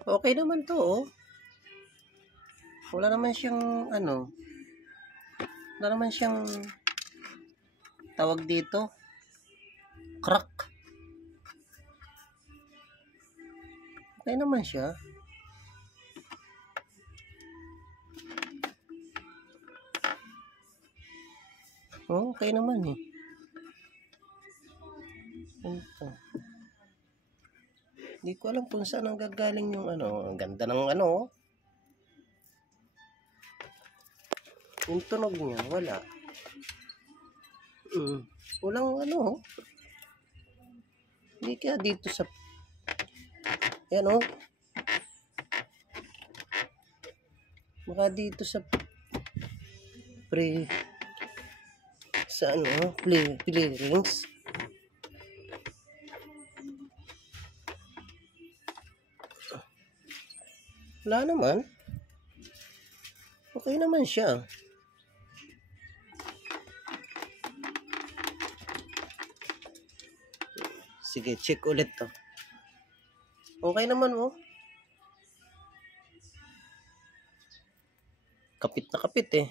Okay naman to, oh. Wala naman siyang ano, wala naman siyang tawag dito, crack. Okay naman siya. Oh, okay naman eh. Ito. Hindi ko alam kung saan ang gagaling yung ano. Ang ganda ng ano. Yung tunog niya, wala. Walang ano. Hindi kaya dito sa... Yan oh. Baka dito sa... Sa ano, play rings. Wala naman. Okay naman siya. Sige, check ulit to. Okay naman oh. Kapit na kapit eh.